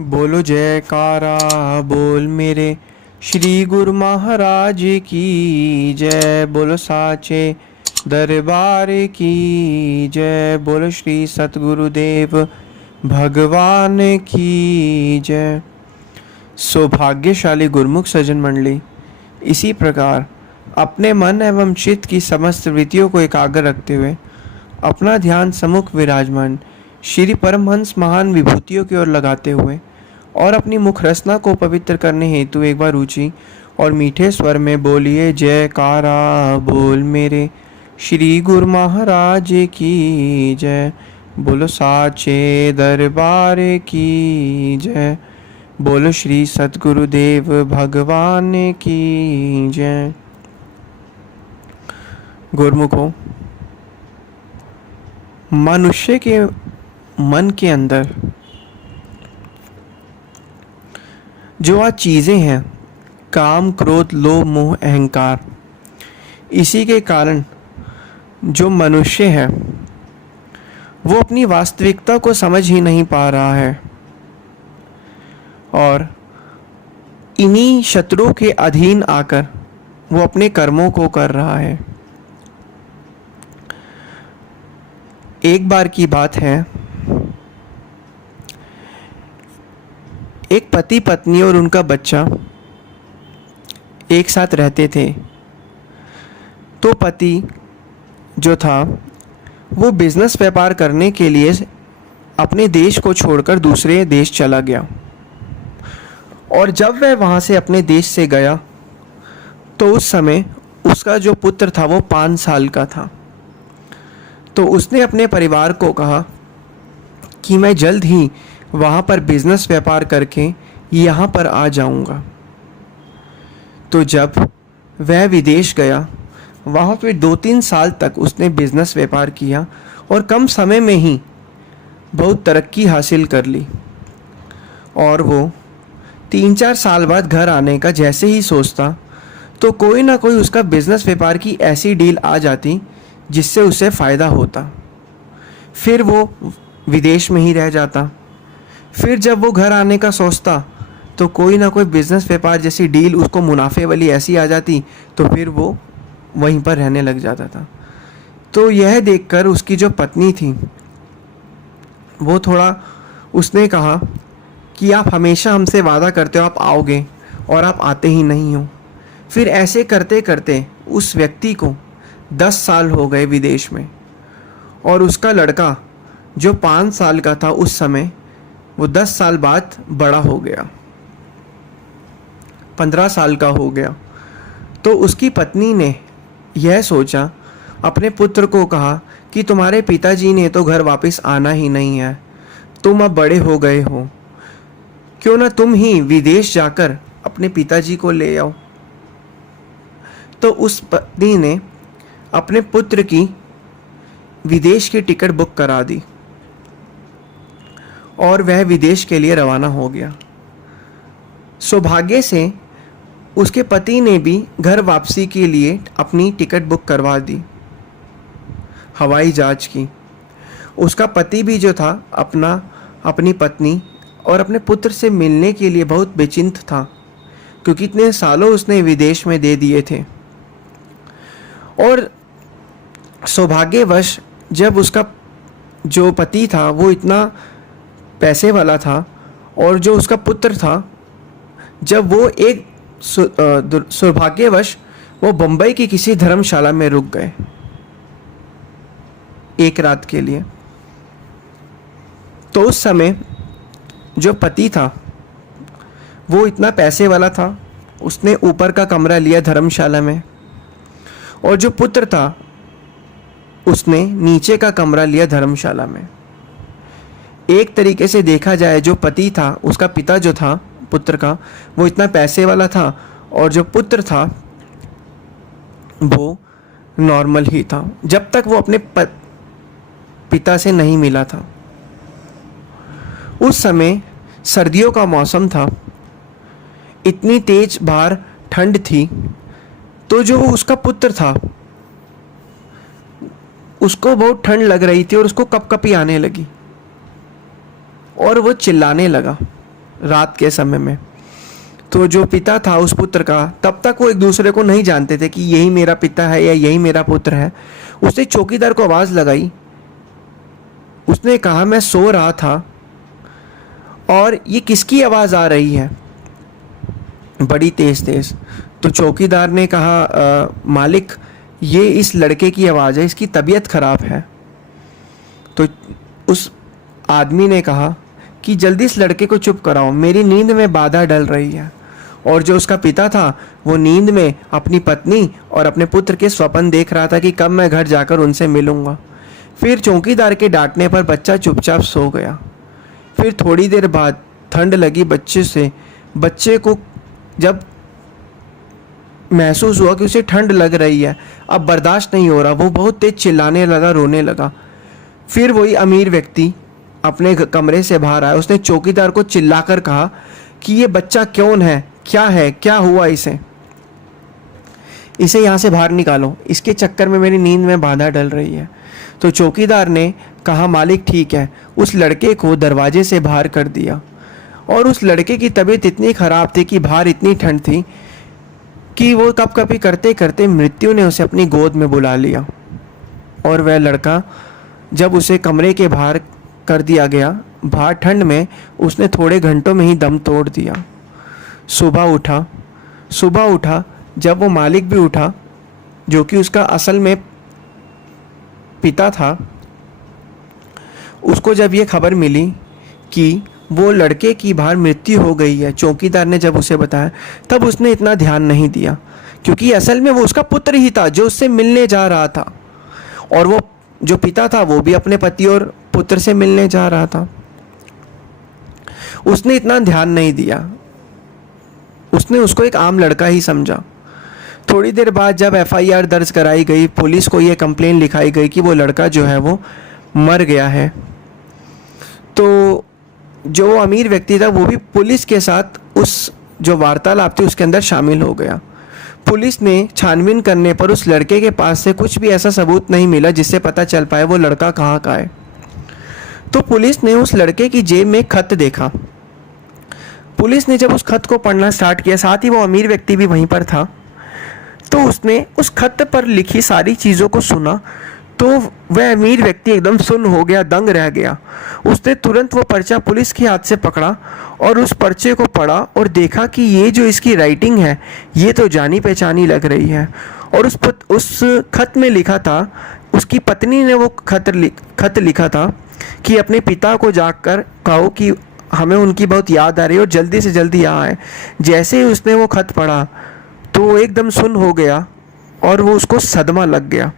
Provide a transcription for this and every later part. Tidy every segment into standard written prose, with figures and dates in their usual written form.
बोलो जयकारा बोल मेरे श्री गुरु महाराज की जय। बोलो साचे दरबार की जय। बोलो श्री सतगुरुदेव भगवान की जय। सौभाग्यशाली गुरुमुख सज्जन मंडली, इसी प्रकार अपने मन एवं चित्त की समस्त वृत्तियों को एकाग्र रखते हुए अपना ध्यान सम्मुख विराजमान श्री परमहंस महान विभूतियों की ओर लगाते हुए और अपनी मुख रसना को पवित्र करने हेतु एक बार ऊंची और मीठे स्वर में बोलिए जयकारा बोल मेरे श्री गुरु महाराज की जय। बोलो साचे दरबार की जय। बोलो श्री सतगुरुदेव भगवान की जय। गुरुमुखों, मनुष्य के मन के अंदर जो आज चीज़ें हैं, काम क्रोध लोभ मोह अहंकार, इसी के कारण जो मनुष्य है वो अपनी वास्तविकता को समझ ही नहीं पा रहा है और इन्हीं शत्रुओं के अधीन आकर वो अपने कर्मों को कर रहा है। एक बार की बात है, एक पति पत्नी और उनका बच्चा एक साथ रहते थे। तो पति जो था वो बिजनेस व्यापार करने के लिए अपने देश को छोड़कर दूसरे देश चला गया और जब वह वहाँ से अपने देश से गया तो उस समय उसका जो पुत्र था वो 5 साल का था। तो उसने अपने परिवार को कहा कि मैं जल्द ही वहाँ पर बिजनेस व्यापार करके यहाँ पर आ जाऊँगा। तो जब वह विदेश गया, वहाँ पे 2-3 साल तक उसने बिजनेस व्यापार किया और कम समय में ही बहुत तरक्की हासिल कर ली। और वो 3-4 साल बाद घर आने का जैसे ही सोचता तो कोई ना कोई उसका बिजनेस व्यापार की ऐसी डील आ जाती जिससे उसे फ़ायदा होता। फिर वो विदेश में ही रह जाता। फिर जब वो घर आने का सोचता तो कोई ना कोई बिजनेस व्यापार जैसी डील उसको मुनाफे वाली ऐसी आ जाती तो फिर वो वहीं पर रहने लग जाता था। तो यह देखकर उसकी जो पत्नी थी वो थोड़ा, उसने कहा कि आप हमेशा हमसे वादा करते हो आप आओगे और आप आते ही नहीं हो। फिर ऐसे करते करते उस व्यक्ति को 10 साल हो गए विदेश में और उसका लड़का जो 5 साल का था उस समय, वो 10 साल बाद बड़ा हो गया, 15 साल का हो गया। तो उसकी पत्नी ने यह सोचा, अपने पुत्र को कहा कि तुम्हारे पिताजी ने तो घर वापस आना ही नहीं है, तुम अब बड़े हो गए हो, क्यों ना तुम ही विदेश जाकर अपने पिताजी को ले आओ। तो उस पत्नी ने अपने पुत्र की विदेश की टिकट बुक करा दी और वह विदेश के लिए रवाना हो गया। सौभाग्य से उसके पति ने भी घर वापसी के लिए अपनी टिकट बुक करवा दी, हवाई जहाज की। उसका पति भी जो था अपनी पत्नी और अपने पुत्र से मिलने के लिए बहुत बेचिंत था, क्योंकि इतने सालों उसने विदेश में दे दिए थे। और सौभाग्यवश जब उसका जो पति था वो इतना पैसे वाला था और जो उसका पुत्र था, जब वो एक सौभाग्यवश वो बम्बई की किसी धर्मशाला में रुक गए एक रात के लिए। तो उस समय जो पति था वो इतना पैसे वाला था, उसने ऊपर का कमरा लिया धर्मशाला में और जो पुत्र था उसने नीचे का कमरा लिया धर्मशाला में। एक तरीके से देखा जाए, जो पति था, उसका पिता जो था पुत्र का, वो इतना पैसे वाला था और जो पुत्र था वो नॉर्मल ही था, जब तक वो अपने पिता से नहीं मिला था। उस समय सर्दियों का मौसम था, इतनी तेज बाहर ठंड थी। तो जो उसका पुत्र था उसको बहुत ठंड लग रही थी और उसको कपकपी आने लगी और वो चिल्लाने लगा रात के समय में। तो जो पिता था उस पुत्र का, तब तक वो एक दूसरे को नहीं जानते थे कि यही मेरा पिता है या यही मेरा पुत्र है। उसने चौकीदार को आवाज़ लगाई। उसने कहा, मैं सो रहा था और ये किसकी आवाज़ आ रही है बड़ी तेज़ तेज़। तो चौकीदार ने कहा, मालिक ये इस लड़के की आवाज़ है, इसकी तबीयत ख़राब है। तो उस आदमी ने कहा कि जल्दी इस लड़के को चुप कराओ, मेरी नींद में बाधा डल रही है। और जो उसका पिता था वो नींद में अपनी पत्नी और अपने पुत्र के स्वप्न देख रहा था कि कब मैं घर जाकर उनसे मिलूंगा। फिर चौकीदार के डांटने पर बच्चा चुपचाप सो गया। फिर थोड़ी देर बाद ठंड लगी बच्चे को जब महसूस हुआ कि उसे ठंड लग रही है, अब बर्दाश्त नहीं हो रहा, वो बहुत तेज चिल्लाने लगा, रोने लगा। फिर वही अमीर व्यक्ति अपने कमरे से बाहर आया। उसने चौकीदार को चिल्लाकर कहा कि ये बच्चा कौन है, क्या हुआ इसे यहाँ से बाहर निकालो, इसके चक्कर में मेरी नींद में बाधा डल रही है। तो चौकीदार ने कहा, मालिक ठीक है। उस लड़के को दरवाजे से बाहर कर दिया और उस लड़के की तबीयत इतनी ख़राब थी कि बाहर इतनी ठंड थी कि वो कपकपी करते करते मृत्यु ने उसे अपनी गोद में बुला लिया। और वह लड़का जब उसे कमरे के बाहर कर दिया गया, बाहर ठंड में, उसने थोड़े घंटों में ही दम तोड़ दिया। सुबह उठा जब वो मालिक भी उठा, जो कि उसका असल में पिता था। उसको जब ये खबर मिली कि वो लड़के की बाहर मृत्यु हो गई है, चौकीदार ने जब उसे बताया, तब उसने इतना ध्यान नहीं दिया, क्योंकि असल में वो उसका पुत्र ही था जो उससे मिलने जा रहा था। और वो जो पिता था वो भी अपने पति और पुत्र से मिलने जा रहा था। उसने इतना ध्यान नहीं दिया, उसने उसको एक आम लड़का ही समझा। थोड़ी देर बाद जब एफआईआर दर्ज कराई गई, पुलिस को ये कंप्लेन लिखाई गई कि वो लड़का जो है वो मर गया है। तो जो अमीर व्यक्ति था वो भी पुलिस के साथ उस जो वार्तालाप थी उसके अंदर शामिल हो गया। पुलिस ने छानबीन करने पर उस लड़के के पास से कुछ भी ऐसा सबूत नहीं मिला जिससे पता चल पाए वो लड़का कहाँ का है। तो पुलिस ने उस लड़के की जेब में खत देखा। पुलिस ने जब उस खत को पढ़ना स्टार्ट किया, साथ ही वो अमीर व्यक्ति भी वहीं पर था, तो उसने उस खत पर लिखी सारी चीज़ों को सुना। तो वह अमीर व्यक्ति एकदम सुन्न हो गया, दंग रह गया। उसने तुरंत वो पर्चा पुलिस के हाथ से पकड़ा और उस पर्चे को पढ़ा और देखा कि ये जो इसकी राइटिंग है ये तो जानी पहचानी लग रही है। और उस खत में लिखा था, उसकी पत्नी ने वो खत लिखा था कि अपने पिता को जाकर कहो कि हमें उनकी बहुत याद आ रही है और जल्दी से जल्दी यहाँ आए। जैसे ही उसने वो खत पढ़ा तो वो एकदम सुन्न हो गया और वो उसको सदमा लग गया।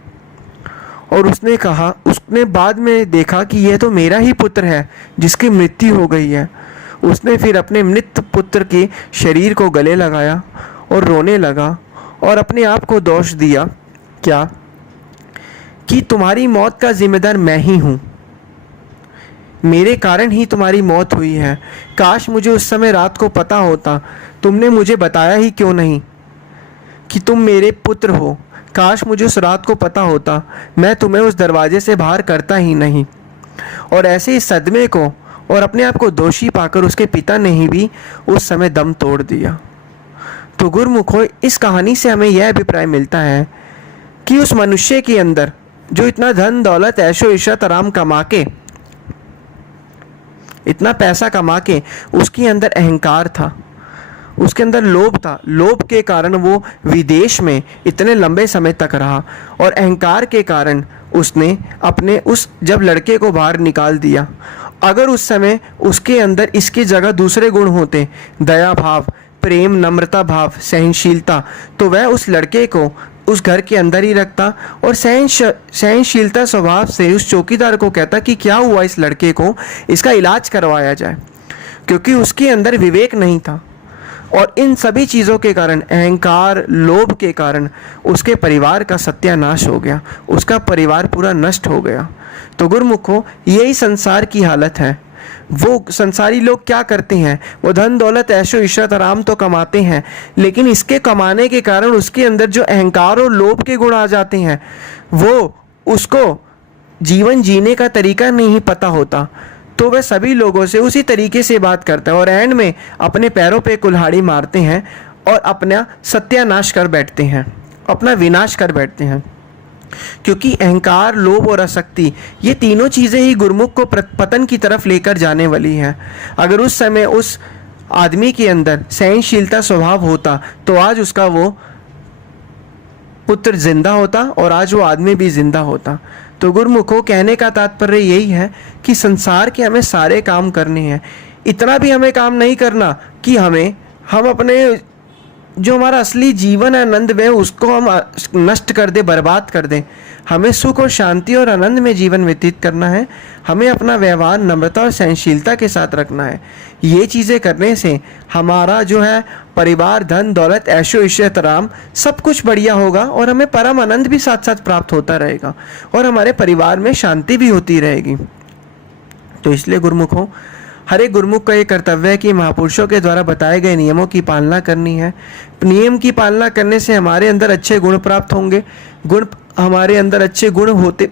और उसने बाद में देखा कि यह तो मेरा ही पुत्र है जिसकी मृत्यु हो गई है। उसने फिर अपने मृत पुत्र के शरीर को गले लगाया और रोने लगा और अपने आप को दोष दिया क्या कि तुम्हारी मौत का जिम्मेदार मैं ही हूँ, मेरे कारण ही तुम्हारी मौत हुई है। काश मुझे उस समय रात को पता होता, तुमने मुझे बताया ही क्यों नहीं कि तुम मेरे पुत्र हो। काश मुझे उस रात को पता होता, मैं तुम्हें उस दरवाजे से बाहर करता ही नहीं। और ऐसे इस सदमे को और अपने आप को दोषी पाकर उसके पिता ने ही भी उस समय दम तोड़ दिया। तो गुरुमुखो, इस कहानी से हमें यह अभिप्राय मिलता है कि उस मनुष्य के अंदर जो इतना धन दौलत ऐशो इशरत आराम कमा के, इतना पैसा कमा के, उसके अंदर अहंकार था, उसके अंदर लोभ था। लोभ के कारण वो विदेश में इतने लंबे समय तक रहा और अहंकार के कारण उसने अपने उस जब लड़के को बाहर निकाल दिया। अगर उस समय उसके अंदर इसकी जगह दूसरे गुण होते, दया भाव, प्रेम, नम्रता भाव, सहनशीलता, तो वह उस लड़के को उस घर के अंदर ही रखता और सहनशीलता स्वभाव से उस चौकीदार को कहता कि क्या हुआ इस लड़के को, इसका इलाज करवाया जाए, क्योंकि उसके अंदर विवेक नहीं था। और इन सभी चीज़ों के कारण, अहंकार, लोभ के कारण उसके परिवार का सत्यानाश हो गया, उसका परिवार पूरा नष्ट हो गया। तो गुरुमुखो, यही संसार की हालत है। वो संसारी लोग क्या करते हैं, वो धन दौलत ऐशो इशरत आराम तो कमाते हैं, लेकिन इसके कमाने के कारण उसके अंदर जो अहंकार और लोभ के गुण आ जाते हैं, वो उसको जीवन जीने का तरीका नहीं पता होता। तो वह सभी लोगों से उसी तरीके से बात करता है और एंड में अपने पैरों पे कुल्हाड़ी मारते हैं और अपना सत्यानाश कर बैठते हैं, अपना विनाश कर बैठते हैं। क्योंकि अहंकार, लोभ और आसक्ति, ये तीनों चीज़ें ही गुरुमुख को पतन की तरफ लेकर जाने वाली हैं। अगर उस समय उस आदमी के अंदर सहनशीलता स्वभाव होता तो आज उसका वो पुत्र जिंदा होता और आज वो आदमी भी जिंदा होता। तो गुरुमुखों, कहने का तात्पर्य यही है कि संसार के हमें सारे काम करने हैं। इतना भी हमें काम नहीं करना कि हम अपने जो हमारा असली जीवन है, आनंद वह उसको हम नष्ट कर दे, बर्बाद कर दें। हमें सुख और शांति और आनंद में जीवन व्यतीत करना है। हमें अपना व्यवहार नम्रता और सहनशीलता के साथ रखना है। ये चीज़ें करने से हमारा जो है परिवार, धन दौलत, ऐशो इश्रत आराम सब कुछ बढ़िया होगा और हमें परम आनंद भी साथ साथ प्राप्त होता रहेगा और हमारे परिवार में शांति भी होती रहेगी। तो इसलिए गुरुमुखों, हर एक गुरुमुख का ये कर्तव्य है कि महापुरुषों के द्वारा बताए गए नियमों की पालना करनी है। नियम की पालना करने से हमारे अंदर अच्छे गुण प्राप्त होंगे, हमारे अंदर अच्छे गुण होते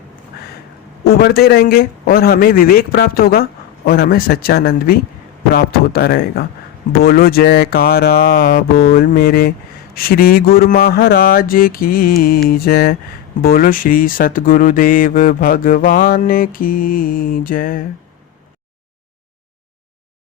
उभरते रहेंगे और हमें विवेक प्राप्त होगा और हमें सच्चानंद भी प्राप्त होता रहेगा। बोलो जयकारा बोल मेरे श्री गुरु महाराज की जय। बोलो श्री सतगुरुदेव भगवान की जय।